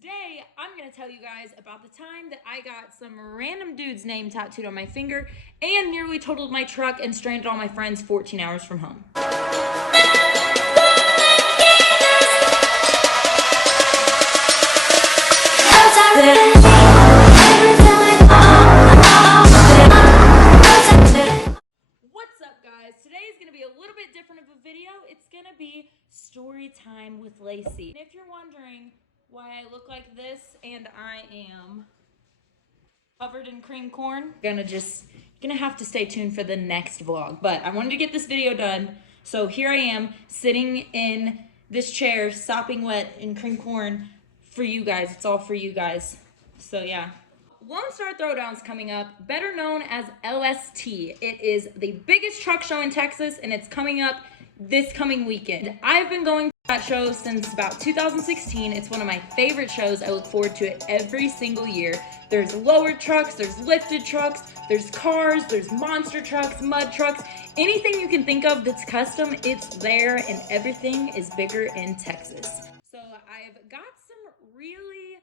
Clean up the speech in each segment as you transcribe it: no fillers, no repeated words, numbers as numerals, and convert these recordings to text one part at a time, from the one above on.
Today, I'm going to tell you guys about the time that I got some random dude's name tattooed on my finger and nearly totaled my truck and stranded all my friends 14 hours from home. What's up, guys? Today is going to be a little bit different of a video. It's going to be story time with Lacey. And if you're wondering why I look like this and I am covered in cream corn, you're gonna have to stay tuned for the next vlog. But I wanted to get this video done, so here I am sitting in this chair sopping wet in cream corn for you guys. It's all for you guys. So yeah, Lone Star Throwdown's coming up, better known as LST. It is the biggest truck show in Texas, and it's coming up this coming weekend. I've been going to that show since about 2016. It's one of my favorite shows. I look forward to it every single year. There's lowered trucks, there's lifted trucks, there's cars, there's monster trucks, mud trucks, anything you can think of that's custom, it's there, and everything is bigger in Texas. So I've got some really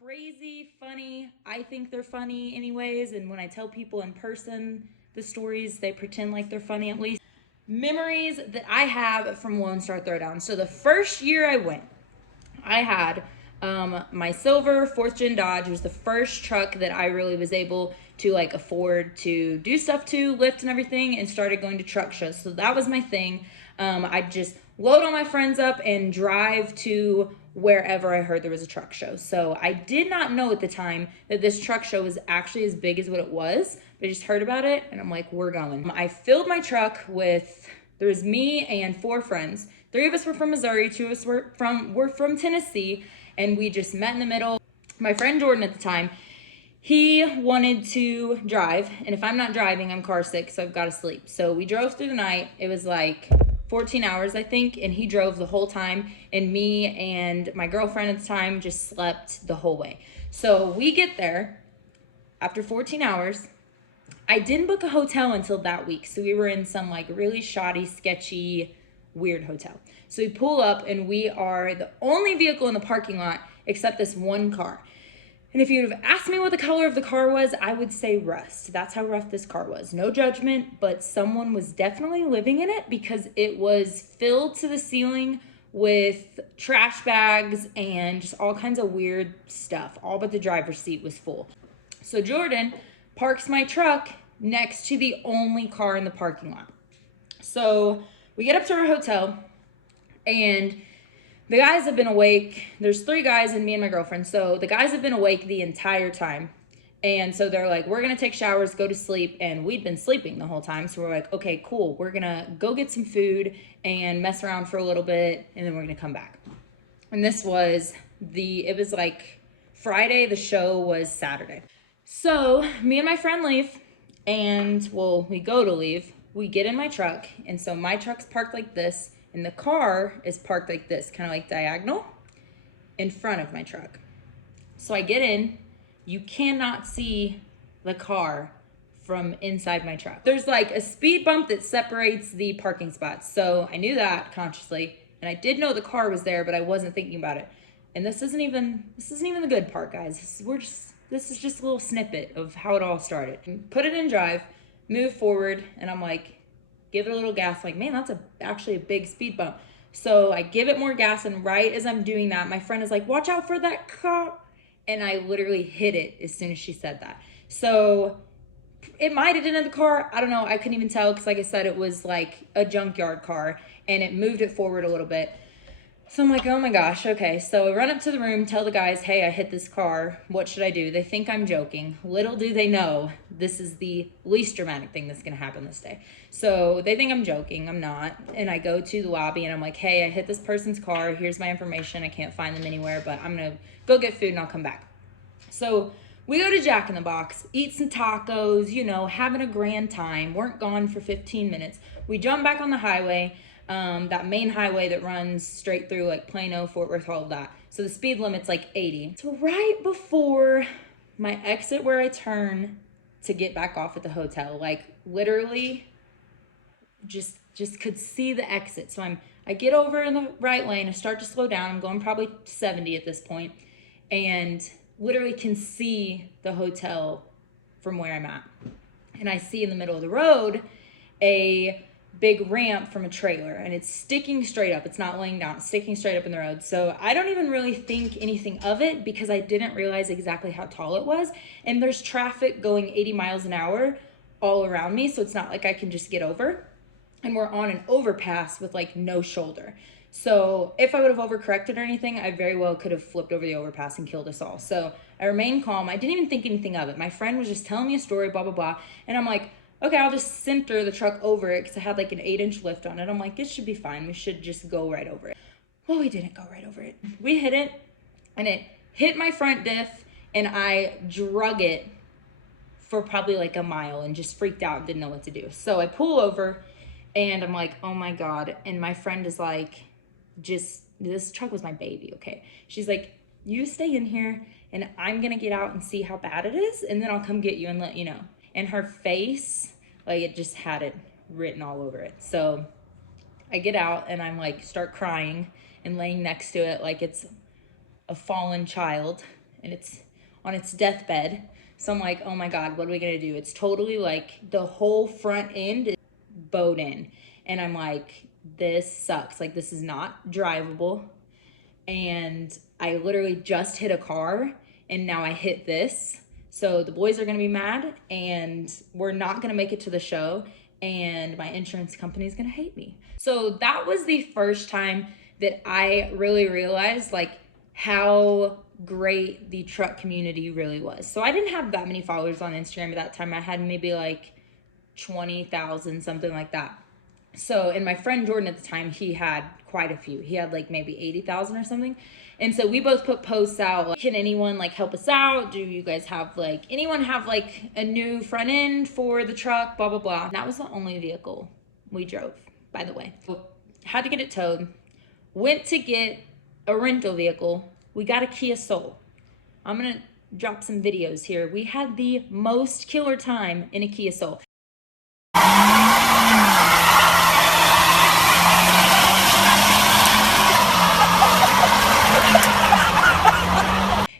crazy, funny, I think they're funny anyways, and when I tell people in person the stories, they pretend like they're funny at least, memories that I have from Lone Star Throwdown. So the first year I went, I had my silver 4th gen Dodge. It was the first truck that I really was able to like afford to do stuff to, lift and everything, and started going to truck shows. So that was my thing. I'd just load all my friends up and drive to wherever I heard there was a truck show. So I did not know at the time that this truck show was actually as big as what it was. I just heard about it and I'm like, we're going. I filled my truck with, there was me and 4 friends. 3 of us were from Missouri, 2 of us were from Tennessee, and we just met in the middle. My friend Jordan at the time, he wanted to drive, and if I'm not driving, I'm car sick, so I've got to sleep. So we drove through the night. It was like 14 hours, I think, and he drove the whole time, and me and my girlfriend at the time just slept the whole way. So we get there after 14 hours. I didn't book a hotel until that week, so we were in some like really shoddy, sketchy, weird hotel. So we pull up and we are the only vehicle in the parking lot except this one car. And if you'd have asked me what the color of the car was, I would say rust. That's how rough this car was. No judgment, but someone was definitely living in it because it was filled to the ceiling with trash bags and just all kinds of weird stuff. All but the driver's seat was full. So Jordan parks my truck next to the only car in the parking lot. So we get up to our hotel and the guys have been awake. There's 3 guys and me and my girlfriend. So the guys have been awake the entire time. And so they're like, we're going to take showers, go to sleep. And we'd been sleeping the whole time. So we're like, okay, cool. We're going to go get some food and mess around for a little bit. And then we're going to come back. And this was it was like Friday. The show was Saturday. So me and my friend leave, and well, we go to leave. We get in my truck, and so my truck's parked like this, and the car is parked like this, kind of like diagonal, in front of my truck. So I get in. You cannot see the car from inside my truck. There's like a speed bump that separates the parking spots. So I knew that consciously, and I did know the car was there, but I wasn't thinking about it. And this isn't even the good part, guys. This is just a little snippet of how it all started. Put it in drive, move forward, and I'm like, give it a little gas. Like, man, that's actually a big speed bump. So I give it more gas, and right as I'm doing that, my friend is like, watch out for that car. And I literally hit it as soon as she said that. So it might have been in the car. I don't know. I couldn't even tell because, like I said, it was like a junkyard car, and it moved it forward a little bit. So I'm like, oh my gosh, okay. So I run up to the room, tell the guys, hey, I hit this car. What should I do? They think I'm joking. Little do they know, this is the least dramatic thing that's gonna happen this day. So they think I'm joking, I'm not. And I go to the lobby and I'm like, hey, I hit this person's car. Here's my information. I can't find them anywhere, but I'm gonna go get food and I'll come back. So we go to Jack in the Box, eat some tacos, you know, having a grand time. Weren't gone for 15 minutes. We jump back on the highway. That main highway that runs straight through like Plano, Fort Worth, all of that. So the speed limit's like 80. So right before my exit where I turn to get back off at the hotel, like literally just could see the exit. So I get over in the right lane, I start to slow down. I'm going probably 70 at this point. and literally can see the hotel from where I'm at. And I see in the middle of the road a big ramp from a trailer, and it's sticking straight up. It's not laying down, it's sticking straight up in the road. So I don't even really think anything of it because I didn't realize exactly how tall it was. And there's traffic going 80 miles an hour all around me, so it's not like I can just get over. And we're on an overpass with like no shoulder. So if I would have overcorrected or anything, I very well could have flipped over the overpass and killed us all. So I remained calm. I didn't even think anything of it. My friend was just telling me a story, blah, blah, blah. And I'm like, okay, I'll just center the truck over it because I had like an 8-inch lift on it. I'm like, it should be fine. We should just go right over it. Well, we didn't go right over it. We hit it, and it hit my front diff, and I drug it for probably like a mile and just freaked out and didn't know what to do. So I pull over, and I'm like, oh my God. And my friend is like, this truck was my baby, okay? She's like, you stay in here, and I'm gonna get out and see how bad it is, and then I'll come get you and let you know. And her face, like it just had it written all over it. So I get out and I'm like, start crying and laying next to it like it's a fallen child and it's on its deathbed. So I'm like, oh my God, what are we gonna do? It's totally like the whole front end is bowed in. And I'm like, this sucks. Like, this is not drivable. And I literally just hit a car and now I hit this. So the boys are gonna be mad and we're not gonna make it to the show and my insurance company is gonna hate me. So that was the first time that I really realized like how great the truck community really was. So I didn't have that many followers on Instagram at that time. I had maybe like 20,000, something like that. So, and my friend Jordan at the time, he had quite a few. He had like maybe 80,000 or something. And so we both put posts out, like, can anyone like help us out? Do you guys have like, anyone have like a new front end for the truck, blah, blah, blah. And that was the only vehicle we drove, by the way. Had to get it towed. Went to get a rental vehicle. We got a Kia Soul. I'm gonna drop some videos here. We had the most killer time in a Kia Soul.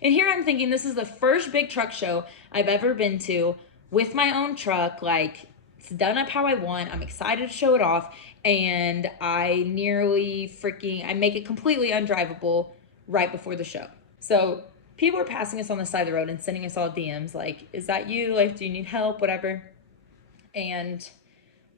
And here I'm thinking this is the first big truck show I've ever been to with my own truck. Like, it's done up how I want. I'm excited to show it off. And I I make it completely undrivable right before the show. So people are passing us on the side of the road and sending us all DMs like, is that you? Like, do you need help? Whatever. And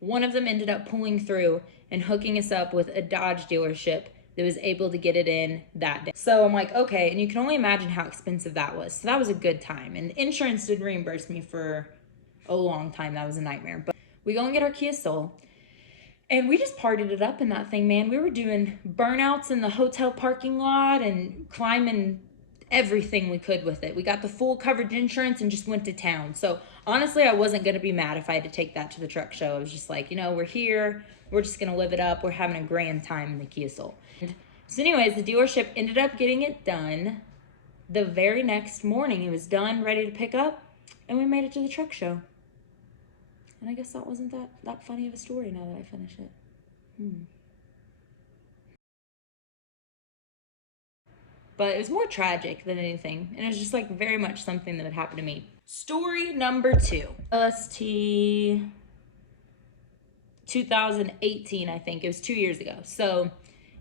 one of them ended up pulling through and hooking us up with a Dodge dealership that was able to get it in that day. So I'm like, okay, and you can only imagine how expensive that was. So that was a good time. And insurance did reimburse me for a long time. That was a nightmare. But we go and get our Kia Soul. And we just partied it up in that thing, man. We were doing burnouts in the hotel parking lot and climbing everything we could with it. We got the full coverage insurance and just went to town. So honestly, I wasn't gonna be mad if I had to take that to the truck show. I was just like, you know, we're here. We're just gonna live it up. We're having a grand time in the Kia Soul. So anyways, the dealership ended up getting it done the very next morning. It was done, ready to pick up, and we made it to the truck show. And I guess that wasn't that funny of a story now that I finish it. But it was more tragic than anything. And it was just like very much something that would happen to me. Story number 2. LST 2018, I think. It was 2 years ago. So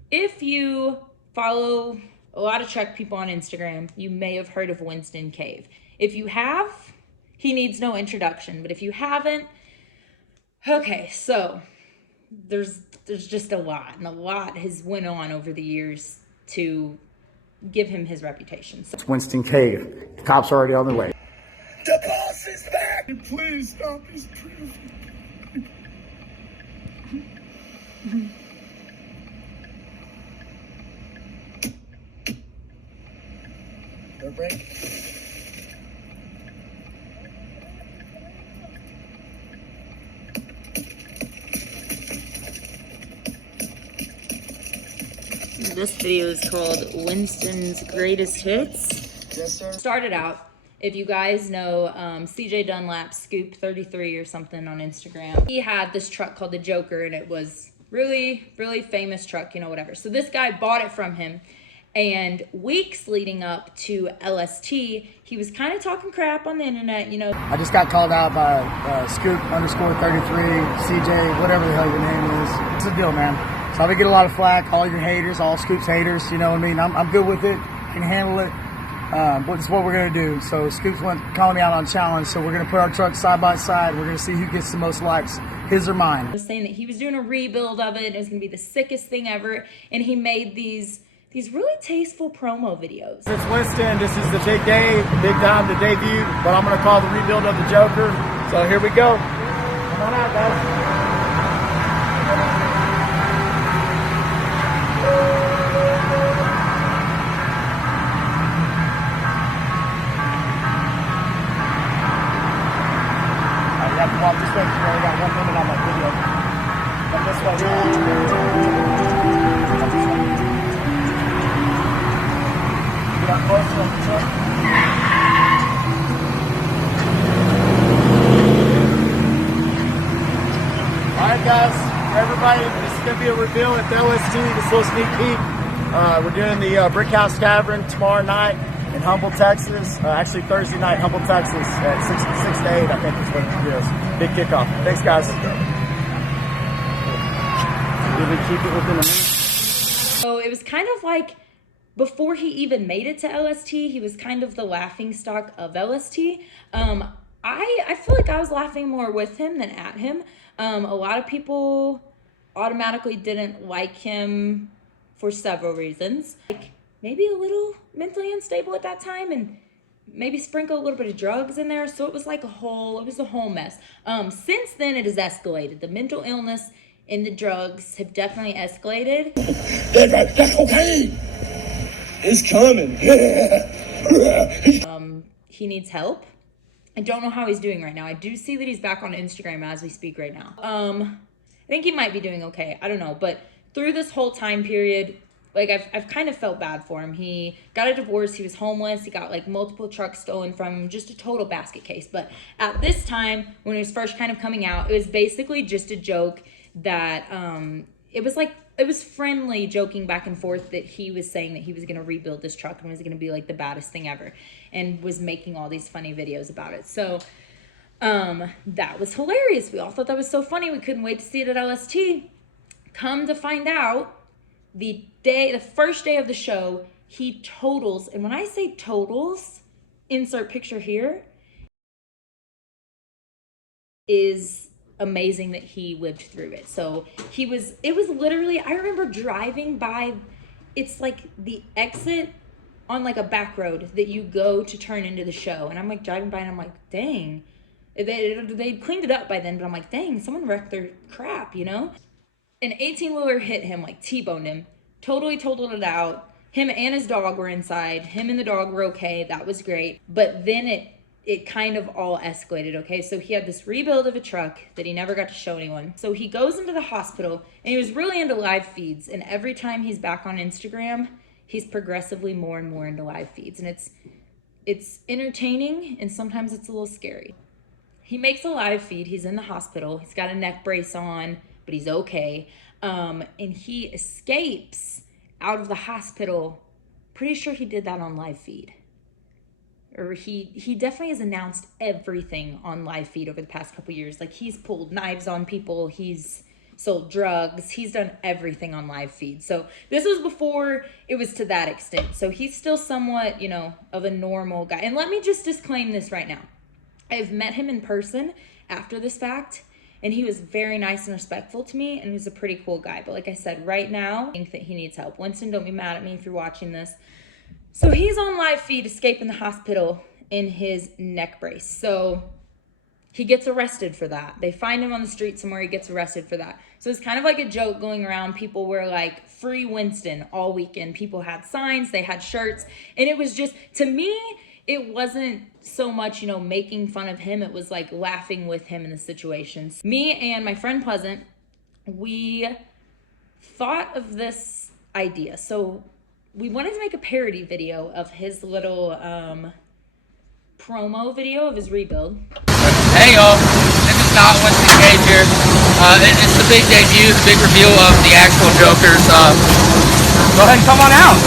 if you follow a lot of truck people on Instagram, you may have heard of Winston Cave. If you have, he needs no introduction. But if you haven't, okay, so there's just a lot. And a lot has went on over the years to give him his reputation. So. It's Winston Cave. The cops are already on their way. The boss is back! Please stop this proof. Your break. This video is called Winston's Greatest Hits. Yes, sir. Started out, if you guys know CJ Dunlap, Scoop 33 or something on Instagram, he had this truck called the Joker, and it was really, really famous truck, you know, whatever. So this guy bought it from him, And weeks leading up to LST, he was kind of talking crap on the internet, you know. I just got called out by Scoop_33, CJ, whatever the hell your name is. It's a deal, man. So I'll get a lot of flack, all your haters, all Scoop's haters, you know what I mean? I'm good with it, can handle it. But it's what we're going to do. So Scoop's calling me out on challenge, so we're going to put our trucks side by side. We're going to see who gets the most likes, his or mine. He was saying that he was doing a rebuild of it. It was going to be the sickest thing ever. And he made these really tasteful promo videos. It's Winston. This is the big day, big time to debut, what I'm going to call the rebuild of the Joker. So here we go. Come on out, guys. You have to walk this way because we only got 1 minute on my video. Come this way. Get up close to the truck. Alright guys, for everybody, this is going to be a reveal at the LST, this little sneak peek. We're doing the Brick House Tavern tomorrow night in Humble, Texas. Actually Thursday night, Humble, Texas at 6 to 8, I think is what it is. Big kickoff. Thanks guys. Did we keep it within a minute? So it was kind of like, before he even made it to LST, he was kind of the laughing stock of LST. I feel like I was laughing more with him than at him. A lot of people automatically didn't like him for several reasons. Like maybe a little mentally unstable at that time and maybe sprinkle a little bit of drugs in there. So it was like a whole mess. Since then it has escalated. The mental illness and the drugs have definitely escalated. That's cocaine. It's coming. He needs help. I don't know how he's doing right now. I do see that he's back on Instagram as we speak right now. I think he might be doing okay. I don't know. But through this whole time period, like I've kind of felt bad for him. He got a divorce. He was homeless. He got like multiple trucks stolen from him. Just a total basket case. But at this time, when he was first kind of coming out, it was basically just a joke that it was friendly joking back and forth that he was saying that he was going to rebuild this truck and was going to be like the baddest thing ever and was making all these funny videos about it. So that was hilarious. We all thought that was so funny. We couldn't wait to see it at LST. Come to find out, the first day of the show, he totals, and when I say totals, insert picture here, is amazing that he lived through it. So it was literally, I remember driving by, it's like the exit on like a back road that you go to turn into the show. And I'm like driving by and I'm like, dang, they'd cleaned it up by then, but I'm like, dang, someone wrecked their crap, you know? An 18-wheeler hit him, like T-boned him, totally totaled it out. Him and his dog were inside. Him and the dog were okay. That was great. But then it kind of all escalated, okay? So he had this rebuild of a truck that he never got to show anyone. So he goes into the hospital, and he was really into live feeds. And every time he's back on Instagram, he's progressively more and more into live feeds. And it's entertaining, and sometimes it's a little scary. He makes a live feed. He's in the hospital. He's got a neck brace on, but he's okay. And he escapes out of the hospital. Pretty sure he did that on live feed. Or he definitely has announced everything on live feed over the past couple years. Like he's pulled knives on people, he's sold drugs, he's done everything on live feed. So this was before it was to that extent. So he's still somewhat, you know, of a normal guy. And let me just disclaim this right now. I've met him in person after this fact, and he was very nice and respectful to me, and he was a pretty cool guy. But like I said, right now, I think that he needs help. Winston, don't be mad at me if you're watching this. So he's on live feed escaping the hospital in his neck brace. So he gets arrested for that. They find him on the street somewhere. He gets arrested for that. So it's kind of like a joke going around. People were like, free Winston all weekend. People had signs. They had shirts. And it was just, to me, it wasn't so much, you know, making fun of him. It was like laughing with him in the situations. Me and my friend Pleasant, we thought of this idea. So we wanted to make a parody video of his little promo video of his rebuild. Hey y'all, this is not Winston Cage here. It's the big debut, the big reveal of the actual Jokers. Go ahead and come on out.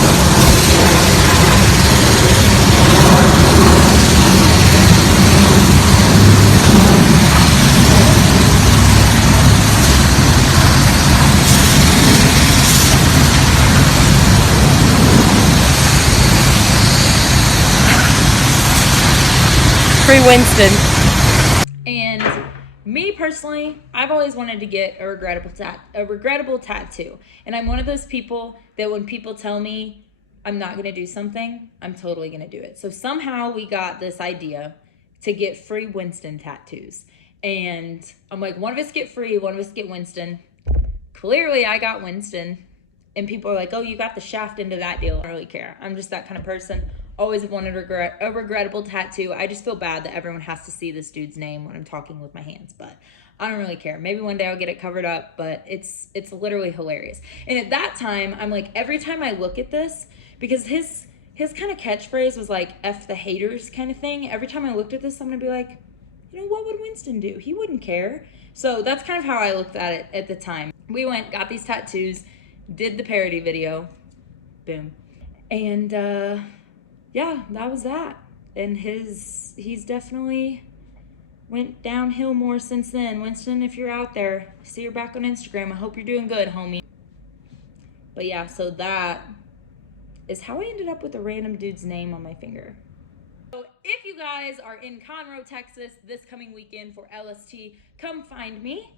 Free Winston. And me personally, I've always wanted to get a regrettable tattoo. And I'm one of those people that when people tell me I'm not going to do something, I'm totally going to do it. So somehow we got this idea to get free Winston tattoos. And I'm like, one of us get free, one of us get Winston. Clearly I got Winston. And people are like, oh, you got the shaft into that deal. I don't really care. I'm just that kind of person. Always wanted a regrettable tattoo. I just feel bad that everyone has to see this dude's name when I'm talking with my hands, but I don't really care. Maybe one day I'll get it covered up, but it's literally hilarious. And at that time, I'm like, every time I look at this, because his kind of catchphrase was like, F the haters kind of thing. Every time I looked at this, I'm gonna be like, you know, what would Winston do? He wouldn't care. So that's kind of how I looked at it at the time. We went, got these tattoos, did the parody video, boom. And yeah, that was that. And he's definitely went downhill more since then. Winston, if you're out there, I see you're back on Instagram. I hope you're doing good, homie. But yeah, so that is how I ended up with a random dude's name on my finger. So if you guys are in Conroe, Texas this coming weekend for LST, come find me.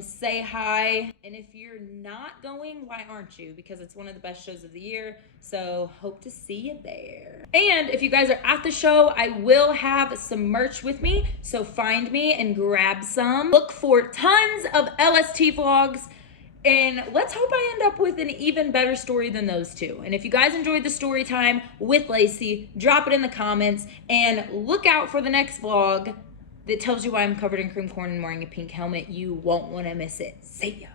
Say hi. And if you're not going, why aren't you? Because it's one of the best shows of the year. So hope to see you there. And if you guys are at the show, I will have some merch with me. So find me and grab some. Look for tons of LST vlogs. And let's hope I end up with an even better story than those two. And if you guys enjoyed the story time with Lacey, drop it in the comments. And look out for the next vlog that tells you why I'm covered in cream corn and wearing a pink helmet. You won't want to miss it. See ya.